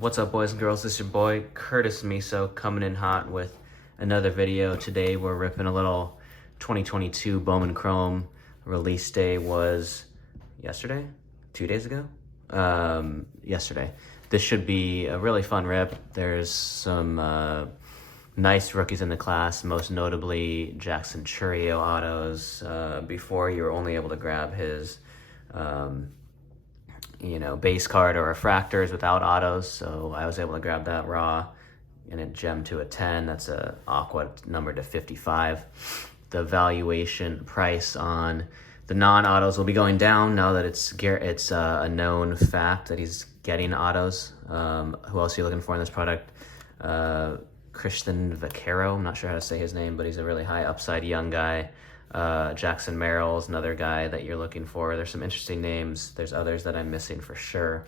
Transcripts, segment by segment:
What's up, boys and girls? This is your boy Curtis Miso coming in hot with another video. Today we're ripping a little 2022 Bowman Chrome. Release day was yesterday? 2 days ago? Yesterday. This should be a really fun rip. There's some nice rookies in the class, most notably Jackson Churio autos. Before, you were only able to grab his base card or refractors without autos, so I was able to grab that raw, and it gemmed to a 10. That's a aqua number to 55. The valuation price on the non-autos will be going down now that it's a known fact that he's getting autos. Who else are you looking for in this product? Christian Vaquero, I'm not sure how to say his name, but he's a really high upside young guy. Jackson Merrill's another guy that you're looking for. There's some interesting names. There's others that I'm missing for sure.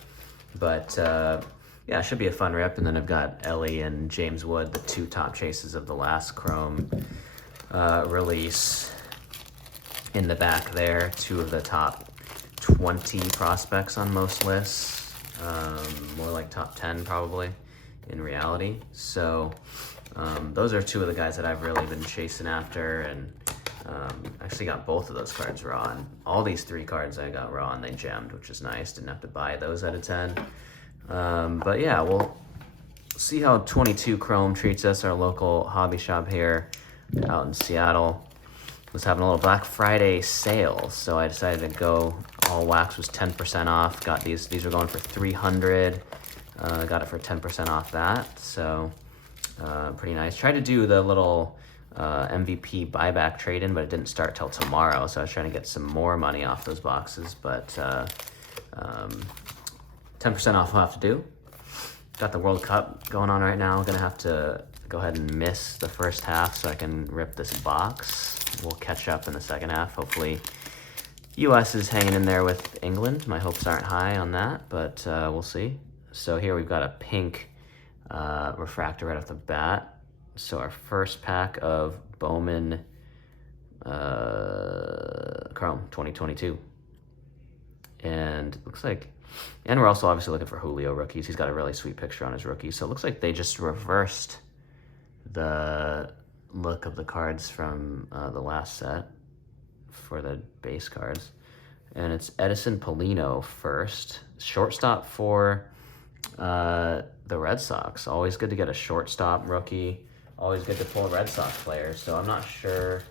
But yeah, it should be a fun rip. And then I've got Ellie and James Wood, the two top chases of the last Chrome release in the back there. Two of the top 20 prospects on most lists. More like top 10 probably in reality. So those are two of the guys that I've really been chasing after, and actually got both of those cards raw, and all these three cards I got raw and they gemmed, which is nice. Didn't have to buy those at a 10. But yeah, we'll see how 22 Chrome treats us. Our local hobby shop here out in Seattle was having a little Black Friday sale, so I decided to go. All wax was 10% off. Got these were going for $300. Got it for 10% off that, so pretty nice. Tried to do the little MVP buyback trade-in, but it didn't start till tomorrow, so I was trying to get some more money off those boxes, but 10% off will have to do. Got the World Cup going on right now. Gonna have to go ahead and miss the first half so I can rip this box. We'll catch up in the second half. Hopefully US is hanging in there with England. My hopes aren't high on that, but we'll see. So here we've got a pink refractor right off the bat. So our first pack of Bowman Chrome 2022. And looks like, and we're also obviously looking for Julio rookies. He's got a really sweet picture on his rookie. So it looks like they just reversed the look of the cards from the last set for the base cards. And it's Edison Polino first. Shortstop for the Red Sox. Always good to get a shortstop rookie. Always good to pull Red Sox players. So I'm not sure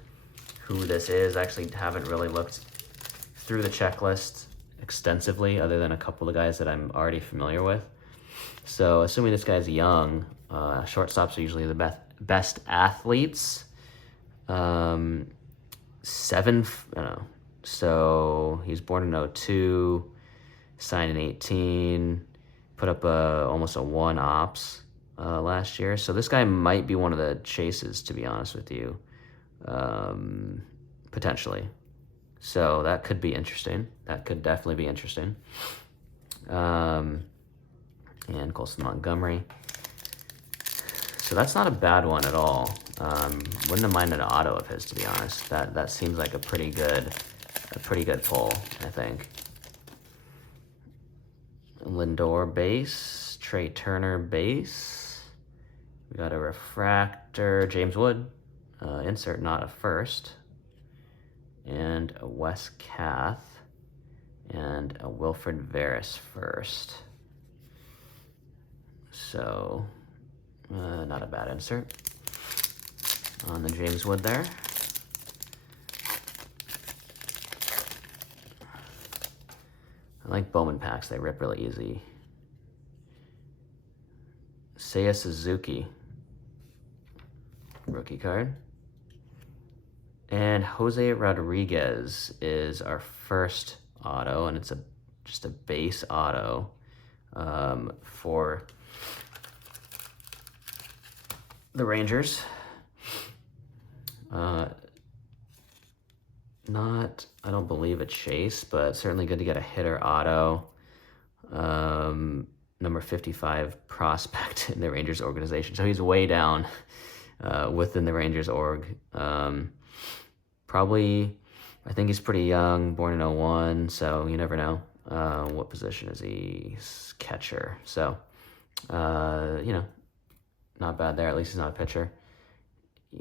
who this is. I actually haven't really looked through the checklist extensively, other than a couple of guys that I'm already familiar with. So assuming this guy's young, shortstops are usually the best athletes. So he's born in 02, signed in 18, put up almost a 1 ops last year. So this guy might be one of the chases, to be honest with you, potentially. So that could be interesting. That could definitely be interesting. And Colson Montgomery. So that's not a bad one at all. Wouldn't have minded an auto of his, to be honest. That seems like a pretty good pull, I think. Lindor base, Trey Turner base. We got a refractor, James Wood, insert not a first, and a Wes Kath, and a Wilfred Veras first. So, not a bad insert on the James Wood there. I like Bowman packs, they rip really easy. Seiya Suzuki, rookie card. And Jose Rodriguez is our first auto, and it's just a base auto for the Rangers. Not, I don't believe a chase, but certainly good to get a hitter auto. Number 55 prospect in the Rangers organization. So he's way down within the Rangers org. Probably, I think he's pretty young, born in 01, so you never know. What position is he? He's catcher. So You know, not bad there. At least he's not a pitcher.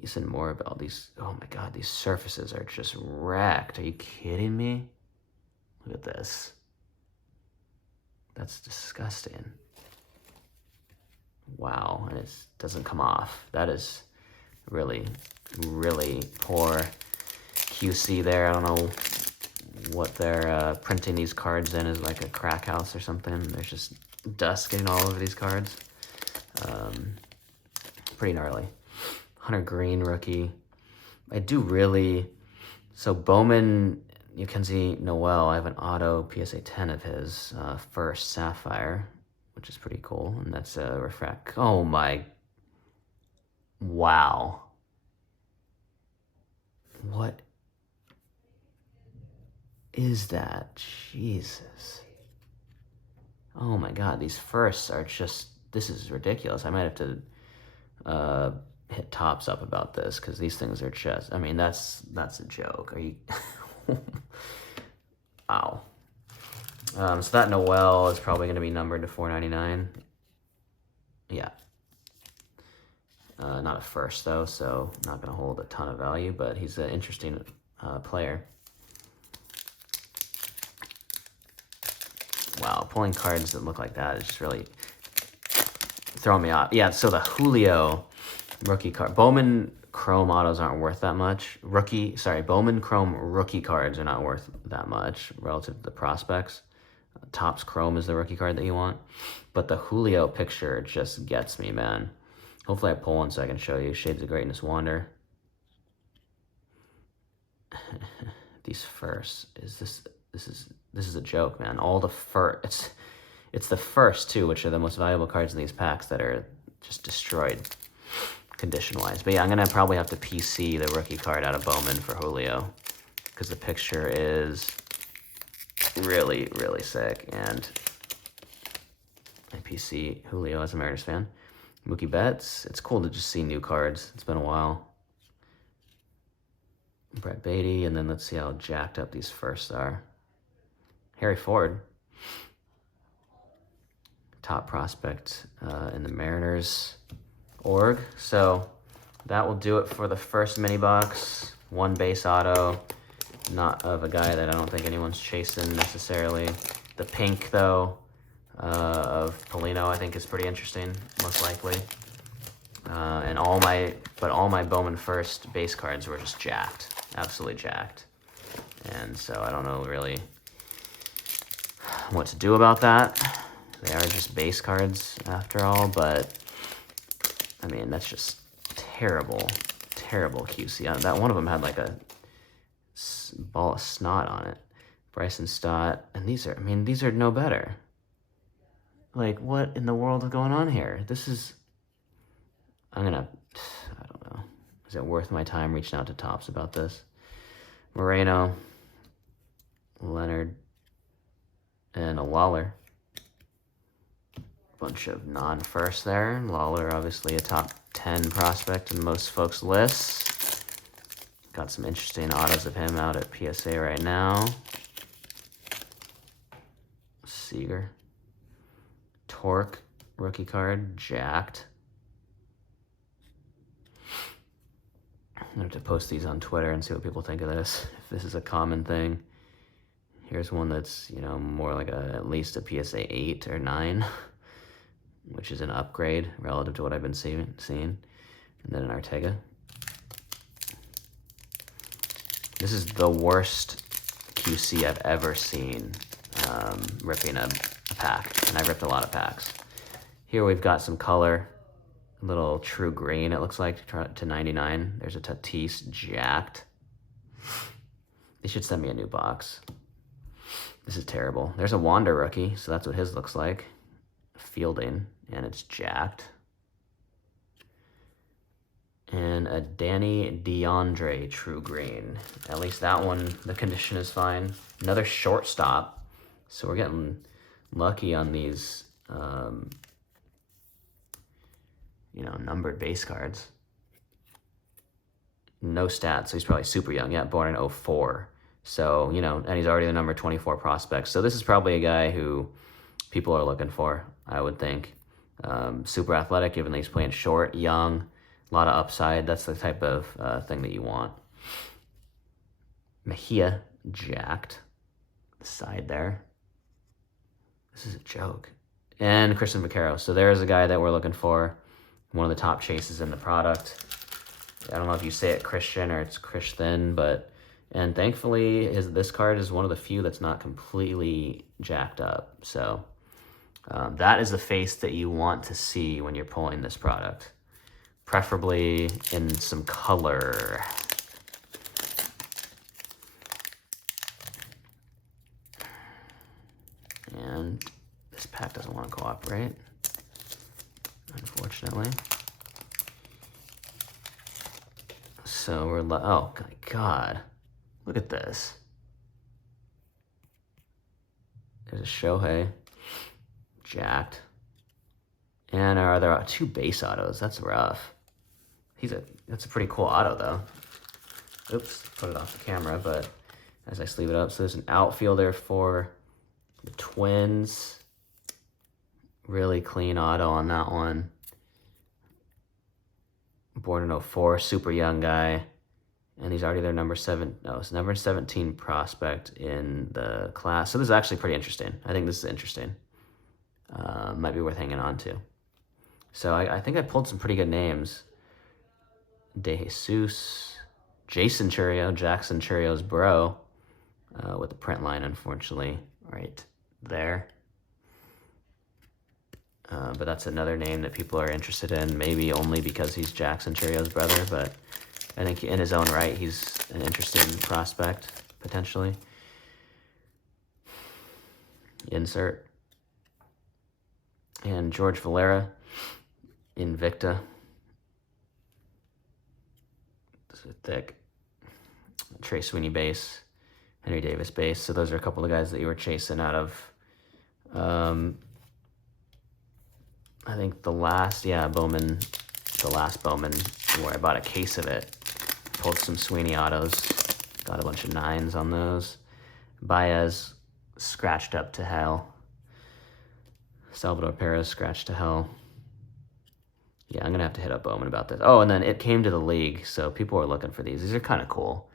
Ethan Morabel, these, oh my God, these surfaces are just wrecked. Are you kidding me? Look at this. That's disgusting. Wow, and it doesn't come off. That is really, really poor QC there. I don't know what they're printing these cards in, is like a crack house or something. There's just dust getting all over these cards. Pretty gnarly. Hunter Green rookie. I do really, so Bowman, Mackenzie Noel, I have an auto PSA 10 of his, first Sapphire, which is pretty cool, and that's a refract. Oh my, wow. What is that? Jesus. Oh my God, these firsts are just, this is ridiculous. I might have to hit Tops up about this, because these things are just, I mean, that's a joke. Are you, wow. So that Noel is probably going to be numbered to 499. Yeah. Not a first, though, so not going to hold a ton of value, but he's an interesting player. Wow, pulling cards that look like that is just really throwing me off. Yeah, so the Julio rookie card. Bowman Chrome autos aren't worth that much. Bowman Chrome rookie cards are not worth that much relative to the prospects. Topps Chrome is the rookie card that you want. But the Julio picture just gets me, man. Hopefully I pull one so I can show you. Shades of Greatness Wander. These firsts, this is a joke, man. All the it's the first two, which are the most valuable cards in these packs, that are just destroyed condition-wise. But yeah, I'm gonna probably have to PC the rookie card out of Bowman for Julio, because the picture is really, really sick, and I PC Julio as a Mariners fan. Mookie Betts, it's cool to just see new cards. It's been a while. Brett Beatty, and then let's see how jacked up these firsts are. Harry Ford, top prospect in the Mariners org. So that will do it for the first mini box. One base auto, not of a guy that I don't think anyone's chasing necessarily. The pink, though, of Polino, I think is pretty interesting, most likely. And all my Bowman first base cards were just jacked, absolutely jacked. And so I don't know really what to do about that. They are just base cards after all, but I mean, that's just terrible, terrible QC. That one of them had like a ball of snot on it. Bryson Stott, and these are no better. Like, what in the world is going on here? I don't know. Is it worth my time reaching out to Topps about this? Moreno, Leonard, and a Lawler. Bunch of non-first there. Lawler, obviously a top 10 prospect in most folks' lists. Got some interesting autos of him out at PSA right now. Seager. Torque, rookie card, jacked. I'm going to have to post these on Twitter and see what people think of this, if this is a common thing. Here's one that's, more like at least a PSA 8 or 9, which is an upgrade relative to what I've been seeing. And then an Ortega. This is the worst QC I've ever seen ripping a pack, and I've ripped a lot of packs. Here we've got some color, a little true green, it looks like, to 99. There's a Tatis jacked. They should send me a new box. This is terrible. There's a Wander rookie, so that's what his looks like. Fielding, and it's jacked. And a Danny DeAndre true green. At least that one, the condition is fine. Another shortstop. So we're getting lucky on these, numbered base cards. No stats, so he's probably super young. Yeah, born in 04. So, and he's already the number 24 prospect. So this is probably a guy who people are looking for, I would think. Super athletic, even though he's playing short, young, a lot of upside. That's the type of thing that you want. Mejia, jacked. The side there. This is a joke. And Christian Vaquero. So there's a guy that we're looking for. One of the top chases in the product. I don't know if you say it Christian or it's Christian, but... And thankfully, this card is one of the few that's not completely jacked up. So that is the face that you want to see when you're pulling this product. Preferably in some color. And this pack doesn't want to cooperate, unfortunately. So we're, oh my God, look at this. There's a Shohei, jacked. And are there 2 base autos? That's rough. That's a pretty cool auto though. Oops, put it off the camera, but as I sleeve it up, so there's an outfielder for the Twins. Really clean auto on that one. Born in 04, super young guy. And he's already their number 17 prospect in the class. So this is actually pretty interesting. I think this is interesting. Might be worth hanging on to. So I think I pulled some pretty good names. De Jesus, Jason Churio, Jackson Churio's bro, with the print line, unfortunately, right there. But that's another name that people are interested in, maybe only because he's Jackson Churio's brother, but I think in his own right, he's an interesting prospect, potentially. Insert. And George Valera, Invicta. This is thick. Trey Sweeney base, Henry Davis base. So those are a couple of guys that you were chasing out of... I think Bowman, the last Bowman, where I bought a case of it, pulled some Sweeney autos, got a bunch of 9s on those. Baez, scratched up to hell. Salvador Perez, scratched to hell. Yeah, I'm going to have to hit up Bowman about this. Oh, and then it came to the league, so people were looking for these. These are kind of cool.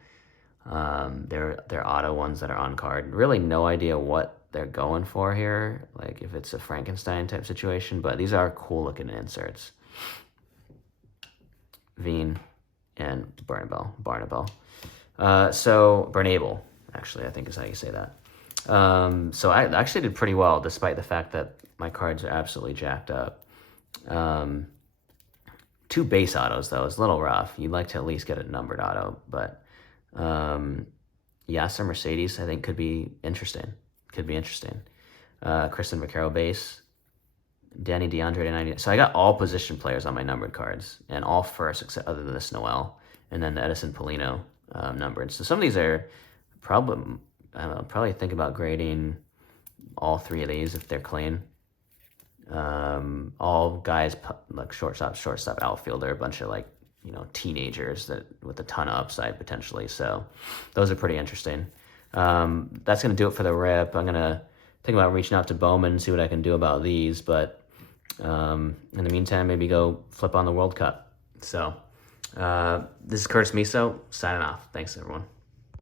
They're auto ones that are on card. Really no idea what they're going for here, like if it's a Frankenstein type situation, but these are cool looking inserts. Veen and Barnabel. So Bernabel, actually, I think is how you say that. So I actually did pretty well, despite the fact that my cards are absolutely jacked up. 2 base autos, though, is a little rough. You'd like to at least get a numbered auto, but Yasser Mercedes, I think, could be interesting. Kristen Vaquero base. Danny DeAndre to 90. So I got all position players on my numbered cards, and all first, except other than this Noel, and then the Edison Polino numbered. So some of these are probably think about grading all 3 of these if they're clean. All guys like shortstop, outfielder, a bunch of like, teenagers that with a ton of upside potentially. So those are pretty interesting. That's going to do it for the rip. I'm going to think about reaching out to Bowman and see what I can do about these. But in the meantime, maybe go flip on the World Cup. So this is Curtis Miso signing off. Thanks, everyone.